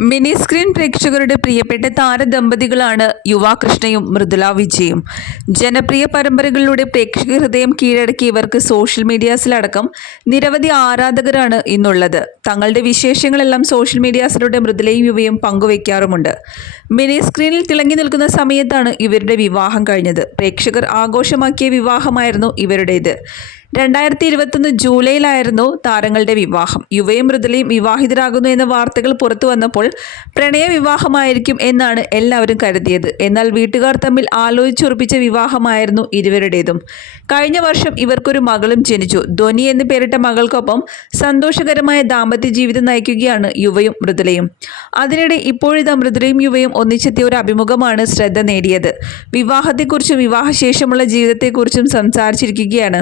Mini screen പ്രേക്ഷകരുടെ പ്രിയപ്പെട്ട താരദമ്പതികളാണ് യുവാകൃഷ്ണയും മൃദുല വിജയും. ജനപ്രിയ പരമ്പരകളിലൂടെ പ്രേക്ഷക ഹൃദയം കീഴടക്കിയ ഇവർക്ക് സോഷ്യൽ മീഡിയാസിലടക്കം നിരവധി ആരാധകരാണ് ഇന്നുള്ളത്. തങ്ങളുടെ വിശേഷങ്ങളെല്ലാം സോഷ്യൽ മീഡിയാസിലൂടെ മൃദുലയും യുവയും പങ്കുവയ്ക്കാറുമുണ്ട്. മിനി സ്ക്രീനിൽ തിളങ്ങി നിൽക്കുന്ന സമയത്താണ് ഇവരുടെ വിവാഹം കഴിഞ്ഞത്. പ്രേക്ഷകർ ആഘോഷമാക്കിയ വിവാഹമായിരുന്നു ഇവരുടേത്. രണ്ടായിരത്തി ഇരുപത്തൊന്ന് ജൂലൈയിലായിരുന്നു താരങ്ങളുടെ വിവാഹം. യുവയും മൃദുലയും വിവാഹിതരാകുന്നു എന്ന വാർത്തകൾ പുറത്തു വന്നപ്പോൾ പ്രണയ വിവാഹമായിരിക്കും എന്നാണ് എല്ലാവരും കരുതിയത്. എന്നാൽ വീട്ടുകാർ തമ്മിൽ ആലോചിച്ചുറപ്പിച്ച വിവാഹമായിരുന്നു ഇരുവരുടേതും. കഴിഞ്ഞ വർഷം ഇവർക്കൊരു മകളും ജനിച്ചു. ധ്വനി എന്ന് പേരിട്ട മകൾക്കൊപ്പം സന്തോഷകരമായ ദാമ്പത്യ ജീവിതം നയിക്കുകയാണ് യുവയും മൃദുലയും. അതിനിടെ ഇപ്പോഴിതാ മൃദുലയും യുവയും ഒന്നിച്ചെത്തിയ ഒരു അഭിമുഖമാണ് ശ്രദ്ധ നേടിയത്. വിവാഹത്തെക്കുറിച്ചും വിവാഹശേഷമുള്ള ജീവിതത്തെക്കുറിച്ചും സംസാരിച്ചിരിക്കുകയാണ്.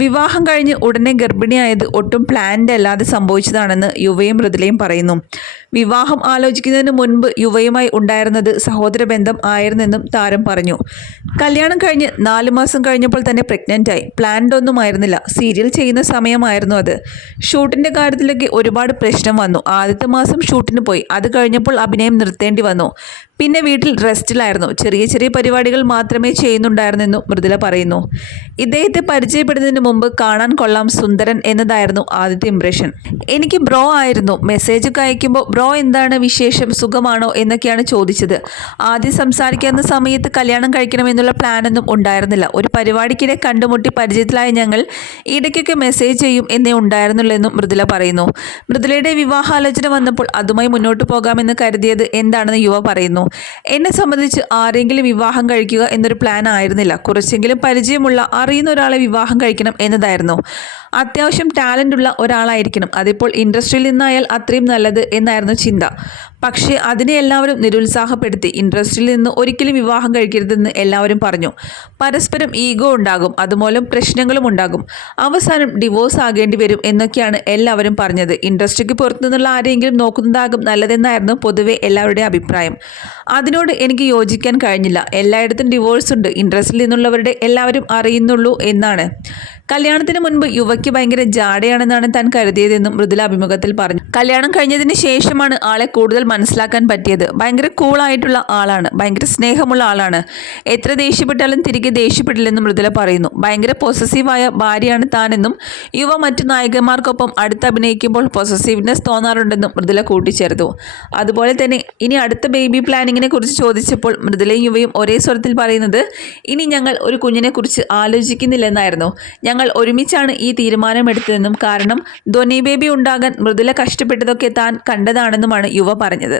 വിവാഹം കഴിഞ്ഞ് ഉടനെ ഗർഭിണിയായത് ഒട്ടും പ്ലാൻഡ് അല്ലാതെ സംഭവിച്ചതാണെന്ന് യുവയും മൃദുലയും പറയുന്നു. വിവാഹം ആലോചിക്കുന്നതിന് മുൻപ് യുവയുമായി ഉണ്ടായിരുന്നത് സഹോദര ബന്ധം ആയിരുന്നെന്നും താരം പറഞ്ഞു. കല്യാണം കഴിഞ്ഞ് നാല് മാസം കഴിഞ്ഞപ്പോൾ തന്നെ പ്രഗ്നന്റ് ആയി. പ്ലാൻഡ് ഒന്നും ആയിരുന്നില്ല. സീരിയൽ ചെയ്യുന്ന സമയമായിരുന്നു അത്. ഷൂട്ടിന്റെ കാര്യത്തിലൊക്കെ ഒരുപാട് പ്രശ്നം വന്നു. ആദ്യത്തെ മാസം ഷൂട്ടിന് പോയി. അത് കഴിഞ്ഞപ്പോൾ അഭിനയം നിർത്തേണ്ടി വന്നു. പിന്നെ വീട്ടിൽ റെസ്റ്റിലായിരുന്നു. ചെറിയ ചെറിയ പരിപാടികൾ മാത്രമേ ചെയ്യുന്നുണ്ടായിരുന്നെന്നും മൃദുല പറയുന്നു. ഇദ്ദേഹത്തെ പരിചയപ്പെടുന്നതിന് മുമ്പ് കാണാൻ കൊള്ളാം സുന്ദരൻ എന്നതായിരുന്നു ആദ്യത്തെ ഇംപ്രഷൻ എനിക്ക് ബ്രോ ആയിരുന്നു. മെസ്സേജ് അയക്കുമ്പോൾ ബ്രോ എന്താണ് വിശേഷം? സുഖമാണോ? എന്നൊക്കെയാണ് ചോദിച്ചത്. ആദ്യം സംസാരിക്കാവുന്ന സമയത്ത് കല്യാണം കഴിക്കണമെന്നുള്ള പ്ലാനൊന്നും ഉണ്ടായിരുന്നില്ല. ഒരു പരിപാടിക്കിടെ കണ്ടുമുട്ടി പരിചയത്തിലായ ഞങ്ങൾ ഇടയ്ക്കൊക്കെ മെസ്സേജ് ചെയ്യും എന്നേ ഉണ്ടായിരുന്നുള്ളൂ എന്നും മൃദുല പറയുന്നു. മൃദുലയുടെ വിവാഹാലോചന വന്നപ്പോൾ അതുമായി മുന്നോട്ട് പോകാമെന്ന് കരുതിയത് എന്താണെന്ന് യുവ പറയുന്നു. എന്നെ സംബന്ധിച്ച് ആരെങ്കിലും വിവാഹം കഴിക്കുക എന്നൊരു പ്ലാൻ ആയിരുന്നില്ല. കുറച്ചെങ്കിലും പരിചയമുള്ള അറിയുന്ന ഒരാളെ വിവാഹം കഴിക്കണം എന്നതായിരുന്നു. അത്യാവശ്യം ടാലന്റ് ഉള്ള ഒരാളായിരിക്കണം. അതിപ്പോൾ ഇൻഡസ്ട്രിയിൽ നിന്നായാൽ അത്രയും നല്ലത് എന്നായിരുന്നു ചിന്ത. പക്ഷേ അതിനെ എല്ലാവരും നിരുത്സാഹപ്പെടുത്തി ഇൻട്രസ്റ്റിൽ നിന്ന് ഒരിക്കലും വിവാഹം കഴിക്കരുതെന്ന് എല്ലാവരും പറഞ്ഞു. പരസ്പരം ഈഗോ ഉണ്ടാകും അതുമൂലം പ്രശ്നങ്ങളും ഉണ്ടാകും. അവസാനം ഡിവോഴ്സ് ആകേണ്ടി വരും എന്നൊക്കെയാണ് എല്ലാവരും പറഞ്ഞത്. ഇൻഡസ്ട്രിക്ക് പുറത്തു നിന്നുള്ള ആരെങ്കിലും നോക്കുന്നതാകും നല്ലതെന്നായിരുന്നു പൊതുവെ എല്ലാവരുടെയും അഭിപ്രായം. അതിനോട് എനിക്ക് യോജിക്കാൻ കഴിഞ്ഞില്ല. എല്ലായിടത്തും ഡിവോഴ്സ് ഉണ്ട്. ഇൻട്രസ്റ്റിൽ നിന്നുള്ളവരുടെ എല്ലാവരും അറിയുന്നുള്ളൂ എന്നാണ്. കല്യാണത്തിന് മുൻപ് യുവയ്ക്ക് ഭയങ്കര ജാടയാണെന്നാണ് താൻ കരുതിയതെന്നും മൃദുല അഭിമുഖത്തിൽ പറഞ്ഞു. കല്യാണം കഴിഞ്ഞതിന് ശേഷമാണ് ആളെ കൂടുതൽ മനസ്സിലാക്കാൻ പറ്റിയത്. ഭയങ്കര കൂളായിട്ടുള്ള ആളാണ്. ഭയങ്കര സ്നേഹമുള്ള ആളാണ്. എത്ര ദേഷ്യപ്പെട്ടാലും തിരികെ ദേഷ്യപ്പെടില്ലെന്നും മൃദുല പറയുന്നു. ഭയങ്കര പൊസസീവായ ഭാര്യയാണ് താനെന്നും യുവ മറ്റു നായകന്മാർക്കൊപ്പം അടുത്ത് അഭിനയിക്കുമ്പോൾ പൊസസീവ്നെസ് തോന്നാറുണ്ടെന്നും മൃദുല കൂട്ടിച്ചേർത്തു. അതുപോലെ തന്നെ ഇനി അടുത്ത ബേബി പ്ലാനിങ്ങിനെ കുറിച്ച് ചോദിച്ചപ്പോൾ മൃദുലയും യുവയും ഒരേ സ്വരത്തിൽ പറയുന്നത് ഇനി ഞങ്ങൾ ഒരു കുഞ്ഞിനെ കുറിച്ച് ആലോചിക്കുന്നില്ലെന്നായിരുന്നു ഞങ്ങൾ ഒരുമിച്ചാണ് ഈ തീരുമാനമെടുത്തതെന്നും കാരണം ധ്വനി ബേബി ഉണ്ടാകാൻ മൃദുല കഷ്ടപ്പെട്ടതൊക്കെ താൻ കണ്ടതാണെന്നുമാണ് യുവ പറഞ്ഞത്.